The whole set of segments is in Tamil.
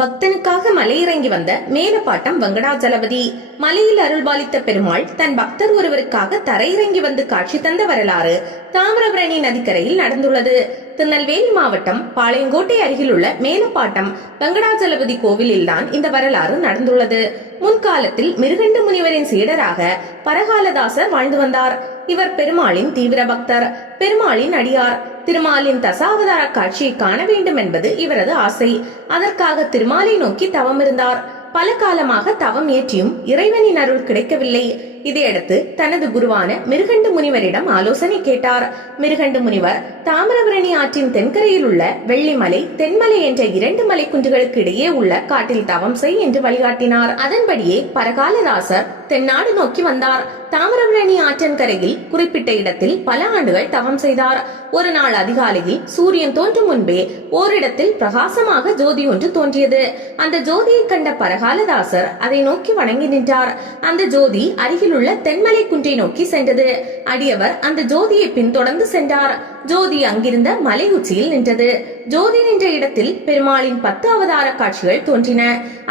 பக்தனுக்காக மலையிறங்கி வந்த மேலப்பாட்டம் வெங்கடாஜலபதி. மலையில் அருள்பாலித்த பெருமாள் தன் பக்தர் ஒருவருக்காக தரையிறங்கி வந்து காட்சி தந்த வரலாறு தாமிரபரணி நதிக்கரையில் நடந்துள்ளது. திருநெல்வேலி மாவட்டம் பாளையங்கோட்டை அருகில் உள்ள மேலப்பாட்டம் வெங்கடாஜலபதி கோவிலில் தான் இந்த வரலாறு நடந்துள்ளது. முன்காலத்தில் மிருகண்டு முனிவரின் சீடராக பரகாலதாசர் வாழ்ந்து வந்தார். இவர் பெருமாளின் தீவிர பக்தர், பெருமாளின் அடியார். திருமாலின் தசாவதார காட்சியை காண வேண்டும் என்பது இவரது ஆசை. அதற்காக திருமாலை நோக்கி தவம் இருந்தார். பல காலமாக தவம் ஏற்றியும் இறைவனின் அருள் கிடைக்கவில்லை. இதையடுத்து தனது குருவான மிருகண்டு முனிவரிடம் ஆலோசனை கேட்டார். மிருகண்டு முனிவர் தாமிரபரணி ஆற்றின் தென்கரையில் உள்ள வெள்ளிமலை, தென்மலை என்ற 2 மலை குன்றுகளுக்கு இடையே உள்ள காட்டில் தவம் செய் என்று வழிகாட்டினார். அதன்படியே பரகாலதாசர் தென்னாடு நோக்கி வந்தார். தாமிரபரணி ஆற்றின் கரையில் குறிப்பிட்ட இடத்தில் பல ஆண்டுகள் தவம் செய்தார். ஒரு நாள் அதிகாலையில் சூரியன் தோன்றும் முன்பே ஓரிடத்தில் பிரகாசமாக ஜோதி ஒன்று தோன்றியது. அந்த ஜோதியை கண்ட பரகாலதாசர் அதை நோக்கி வணங்கி நின்றார். அந்த ஜோதி அருகில் உள்ள தென்மலை குன்றை நோக்கி சென்றது. அடியவர் அந்த ஜோதியை பின்தொடர்ந்து சென்றார். ஜோதி அங்கிருந்த மலை உச்சியில் நின்றது. ஜோதி நின்ற இடத்தில் பெருமாளின் 10 அவதார காட்சிகள் தோன்றின.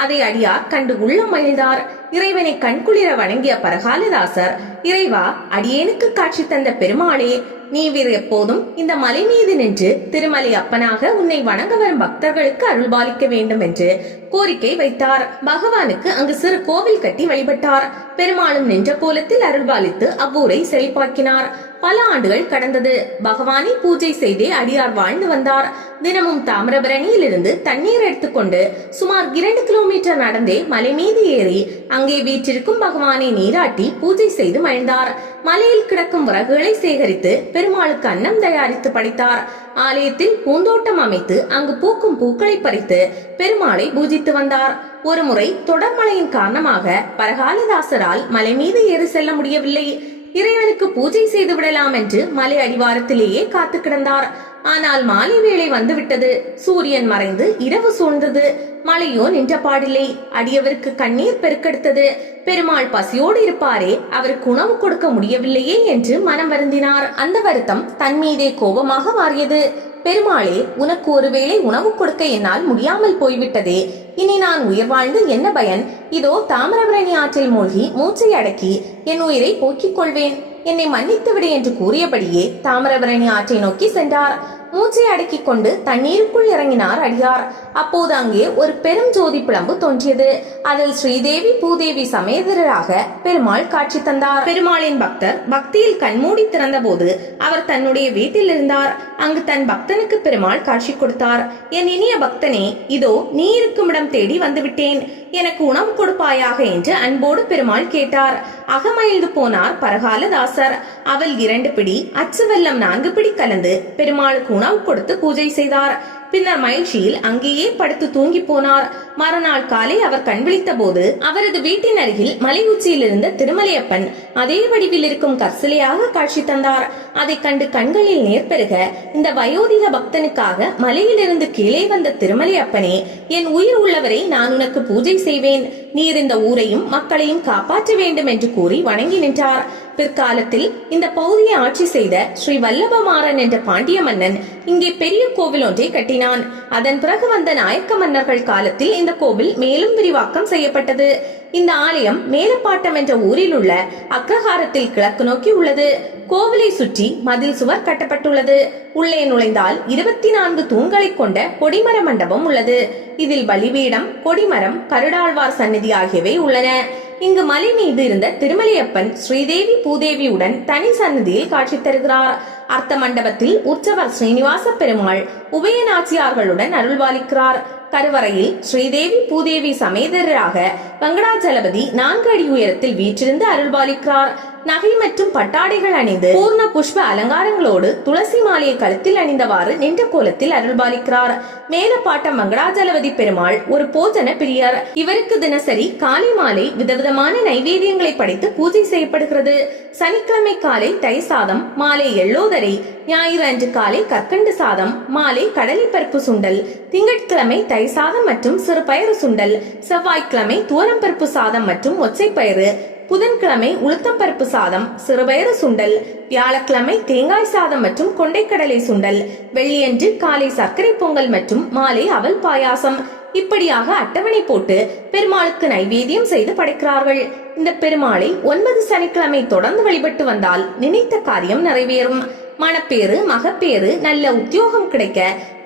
அதை அடியார் கண்டு உள்ளம் மகிழ்ந்தார். இறைவனை கண்குளிர வணங்கிய பரகாலதாசர், இறைவா, அடியேனுக்கு காட்சி தந்த பெருமாளே, நீர் எப்போதும் இந்த மலை மீது நின்று திருமலை அப்பனாக உன்னை வணங்க வரும் பக்தர்களுக்கு அருள்பாலிக்க வேண்டும் என்று கோரிக்கை வைத்தார். பகவானுக்கு அங்கு சிறு கோவில் கட்டி வழிபட்டார். பெருமாளும் நின்ற கோலத்தில் அருள்பாலித்து அவ்வூரை செழிப்பாக்கினார். பல ஆண்டுகள் கடந்தது. பகவானை பூஜை செய்தே அடியார் வாழ்ந்து வந்தார். தினமும் தாமிரபரணியில் இருந்து தண்ணீர் எடுத்துக்கொண்டு சுமார் 2 கிலோமீட்டர் நடந்தே மலை மீது ஏறி அங்கே வீற்றிருக்கும் பகவானை நீராட்டி பூஜை செய்து மகிழ்ந்தார். மலையில் கிடக்கும் விறகுகளை சேகரித்து பெருமாளுக்கு அன்னம் தயாரித்து படைத்தார். ஆலயத்தில் பூந்தோட்டம் அமைத்து அங்கு பூக்கும் பூக்களை பறித்து பெருமாளை பூஜித்து வந்தார். ஒருமுறை தொடர்மழையின் காரணமாக பரகாலதாசரால் மலை மீது ஏறி செல்ல முடியவில்லை. இறைவனுக்கு பூஜை செய்து விடலாம் என்று மலை அடிவாரத்திலேயே காத்து கிடந்தார். ஆனால் மாலை வேளை வந்துவிட்டது. சூரியன் மறைந்து இரவு சூழ்ந்தது. மழையோ நின்ற பாடில்லை. அடியவருக்கு கண்ணீர் பெருக்கெடுத்தது. பெருமாள் பசியோடு இருப்பாரே, அவருக்கு உணவு கொடுக்க முடியவில்லையே என்று மனம் வருந்தினார். அந்த வருத்தம் தன் மீதே கோபமாக மாறியது. பெருமாளே, உனக்கு ஒருவேளை உணவு கொடுக்க என்னால் முடியாமல் போய்விட்டதே, இனி நான் உயிர் வாழ்ந்து என்ன பயன்? இதோ தாமிரபரணி ஆற்றில் மூழ்கி மூச்சை அடக்கி என் உயிரை போக்கிக் கொள்வேன், என்னை மன்னித்து விடு என்று கூறியபடியே தாமிரபரணி ஆற்றை நோக்கி சென்றார். மூச்சை அடக்கிக் கொண்டு தண்ணீருக்குள் இறங்கினார் அடியார். அப்போது அங்கே ஒரு பெரும் ஜோதி பிளம்பு தோன்றியது. அதில் ஸ்ரீதேவி பூதேவி சமேதராக பெருமாள் காட்சி தந்தார். பெருமாளின் பக்தர் பக்தியில் கண்மூடி திறந்த போது அவர் தன்னுடைய வீட்டில் இருந்தார். அங்கு தன் பக்தனுக்கு பெருமாள் காட்சி கொடுத்தார். என் இனிய பக்தனே, இதோ நீ இருக்கும் இடம் தேடி வந்துவிட்டேன், எனக்கு உணவு கொடுப்பாயாக என்று அன்போடு பெருமாள் கேட்டார். அகமகிழ்ந்து போனார் பரகாலதாசர். அவள் 2 பிடி, அச்சு வெல்லம் 4 பிடி கலந்து பெருமாளுக்கு உணவு கொடுத்து பூஜை செய்தார். பின்னர் மகிழ்ச்சியில் அங்கேயே படுத்து தூங்கி போனார். மறுநாள் காலை அவர் கண் விழித்த போது அவரது வீட்டின் அருகில் மலை உச்சியில் இருந்த திருமலையப்பன் அதே வடிவில் இருக்கும் கற்சிலையாக காட்சி தந்தார். அதை கண்டு கண்களில் நேர் பெருக, இந்த வயோதிக பக்தனுக்காக மலையில் இருந்து கீழே வந்த திருமலையப்பனே, என் உயிர் உள்ளவரை நான் உனக்கு பூஜை செய்வேன், நீர் இந்த ஊரையும் மக்களையும் காப்பாற்ற வேண்டும் என்று கூறி வணங்கி நின்றார். பிற்காலத்தில் இந்த பகுதியை ஆட்சி செய்த ஸ்ரீ வல்லபமாறன் என்ற பாண்டிய மன்னன் இங்கே பெரிய கோவில் ஒன்றை கட்டினான். அதன் பிறகு வந்த நாயக்க மன்னர்கள் காலத்தில் இந்த கோவில் மேலும் விரிவாக்கம் செய்யப்பட்டது. இந்த ஆலயம் மேலப்பாட்டம் என்ற ஊரில் உள்ள அக்ரஹாரத்தில் கிழக்கு நோக்கி உள்ளது. கோவிலை சுற்றி மதில் சுவர் கட்டப்பட்டுள்ளது. உள்ளே நுழைந்தால் 24 தூண்களை கொண்ட கொடிமர மண்டபம் உள்ளது. இதில் பலிபீடம், கொடிமரம், கருடாழ்வார் சந்நிதி ஆகியவை உள்ளன. இங்கு மலை மீது இருந்த திருமலையப்பன் ஸ்ரீதேவி பூதேவியுடன் தனி சன்னதியில் காட்சி தருகிறார். அர்த்த மண்டபத்தில் உற்சவர் ஸ்ரீனிவாச பெருமாள் உபயநாச்சியார்களுடன் அருள்பாலிக்கிறார். கருவறையில் ஸ்ரீதேவி பூதேவி சமேதராக வெங்கடாஜலபதி 4 அடி உயரத்தில் வீற்றிருந்து அருள்பாலிக்கிறார். நகை மற்றும் பட்டாடைகள் அணிந்து பூர்ண புஷ்ப அலங்காரங்களோடு துளசி மாலையை கழுத்தில் அணிந்தவாறு நின்ற கோலத்தில் அருள்பாலிக்கிறார். மேலப்பாட்டம் வெங்கடாஜலபதி பெருமாள் ஒரு போஜன பிரியர். இவருக்கு தினசரி காலை மாலை விதவிதமான நைவேத்தியங்களை படைத்து பூஜை செய்யப்படுகிறது. சனிக்கிழமை காலை தயிர் சாதம், மாலை எள்ளோதரை, ஞாயிறு அன்று காலை கற்கண்டு சாதம், மாலை கடலை பருப்பு சுண்டல், திங்கட்கிழமை தயிர் சாதம் மற்றும் சிறுபயறு சுண்டல், செவ்வாய்க்கிழமை துவரம்பருப்பு சாதம் மற்றும் ஒற்றைப்பயிறு, புதன்கிழமை உளுத்தம்பருப்பு சாதம், சிறுபயறு சுண்டல், வியாழக்கிழமை தேங்காய் சாதம் மற்றும் கொண்டைக்கடலை சுண்டல், வெள்ளியன்று காலை சர்க்கரை பொங்கல் மற்றும் மாலை அவல் பாயாசம். இப்படியாக அட்டவணை போட்டு பெருமாளுக்கு நைவேத்தியம் செய்து படைக்கிறார்கள். இந்த பெருமாளை 9 சனிக்கிழமை தொடர்ந்து வழிபட்டு வந்தால் நினைத்த காரியம் நிறைவேறும். மணப்பேறு, மகப்பேறு, நல்ல உத்தியோகம் கிடைக்க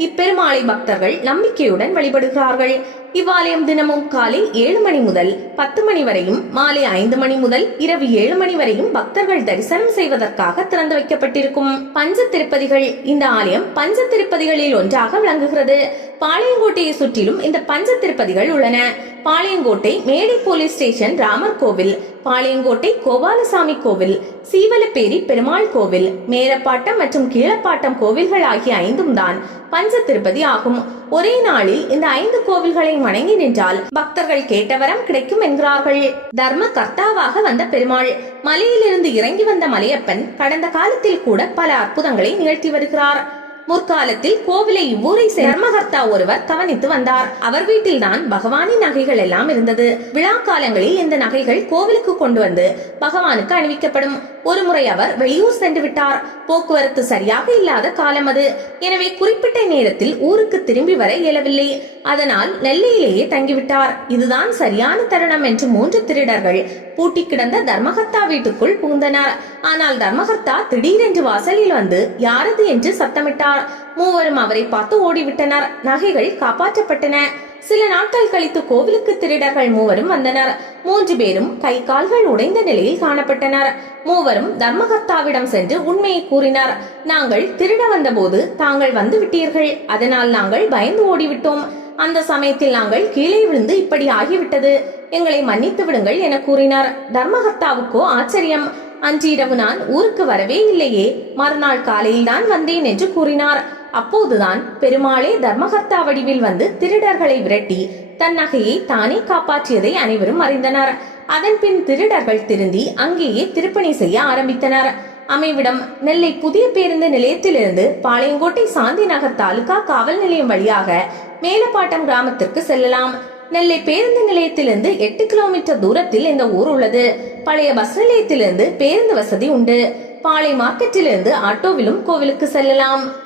இப்பெருமாளை பக்தர்கள் நம்பிக்கையுடன் வழிபடுகிறார்கள். இவ்வாலயம் தினமும் காலை 7 மணி முதல் 10 மணி வரையும், மாலை 5 மணி முதல் இரவு 7 மணி வரையும் பக்தர்கள் தரிசனம் செய்வதற்காக திறந்து வைக்கப்பட்டிருக்கும். பஞ்ச திருப்பதிகள். இந்த ஆலயம் பஞ்ச திருப்பதிகளில் ஒன்றாக விளங்குகிறது. பாளையங்கோட்டையை சுற்றிலும் இந்த பஞ்ச திருப்பதிகள் உள்ளன. பாளையங்கோட்டை மேடை போலீஸ் ஸ்டேஷன் ராமர் கோவில், பாளையங்கோட்டை கோபாலசாமி கோவில், சீவலப்பேரி பெருமாள் கோவில், மேலப்பாட்டம் மற்றும் கீழப்பாட்டம் கோவில்கள் ஆகிய 5ம் தான் பஞ்ச திருப்பதி ஆகும். ஒரே நாளில் இந்த 5 கோவில்களை வணங்கி நின்றால் பக்தர்கள் கேட்ட வரம் கிடைக்கும் என்கிறார்கள். தர்ம கர்த்தாவாக வந்த பெருமாள். மலையிலிருந்து இறங்கி வந்த மலையப்பன் கடந்த காலத்தில் கூட பல அற்புதங்களை நிகழ்த்தி வருகிறார். முற்காலத்தில் கோவிலை இவ்வூரை தர்மகர்த்தா ஒருவர் கவனித்து வந்தார். அவர் வீட்டில் தான் பகவானின் நகைகள் எல்லாம் இருந்தது. விழா காலங்களில் இந்த நகைகள் கோவிலுக்கு கொண்டு வந்து பகவானுக்கு அணிவிக்கப்படும். ஒருமுறை அவர் வெளியூர் சென்று விட்டார். போக்குவரத்து சரியாக இல்லாத காலம் அது. எனவே குறிப்பிட்ட நேரத்தில் ஊருக்கு திரும்பி வர இயலவில்லை. அதனால் நெல்லையிலேயே தங்கிவிட்டார். இதுதான் சரியான தருணம் என்று 3 திருடர்கள் பூட்டி கிடந்த தர்மகர்த்தா வீட்டுக்குள் புகுந்தனர். ஆனால் தர்மகர்த்தா திடீரென்று வாசலில் வந்து யாரது என்று சத்தமிட்டார். மூவரும் அவரை பார்த்து ஓடிவிட்டனர். நகைகள் காப்பாற்றப்பட்டன. சில நாட்கள் கழித்து கோவிலுக்கு திருடர்கள் 3 வந்தனர். 3 பேரும் கை கால்கள் உடைந்த நிலையில் காணப்பட்டனர். மூவரும் தர்மகர்த்தாவிடம் சென்று உண்மையை கூறினார். நாங்கள் திருட வந்த போது தாங்கள் வந்து விட்டீர்கள். அதனால் நாங்கள் பயந்து ஓடிவிட்டோம். அந்த சமயத்தில் நாங்கள் கீழே விழுந்து இப்படி ஆகிவிட்டது. எங்களை மன்னித்து விடுங்கள் என கூறினார். தர்மகர்த்தாவுக்கோ ஆச்சரியம். அன்று இரவு நான் ஊருக்கு வரவே இல்லையே, மறுநாள் காலையில் தான் வந்தேன் என்று கூறினார். அப்போதுதான் பெருமாளே தர்மகர்த்தா வடிவில் வந்து திருடர்களை விரட்டி தன் நகையை தானே காப்பாற்றியதை அனைவரும் அறிந்தனர். அதன் பின் திருடர்கள் திருந்தி அங்கேயே திருப்பணி செய்ய ஆரம்பித்தனர். அமைவிடம் நெல்லை புதிய பேருந்து நிலையத்திலிருந்து பாளையங்கோட்டை சாந்தி நகர் தாலுகா காவல் நிலையம் வழியாக மேலப்பாட்டம் கிராமத்திற்கு செல்லலாம். நெல்லை பேருந்து நிலையத்திலிருந்து 8 கிலோமீட்டர் தூரத்தில் இந்த ஊர் உள்ளது. பழைய பஸ் நிலையத்திலிருந்து பேருந்து வசதி உண்டு. பாளை மார்க்கெட்டிலிருந்து ஆட்டோவிலும் கோவிலுக்கு செல்லலாம்.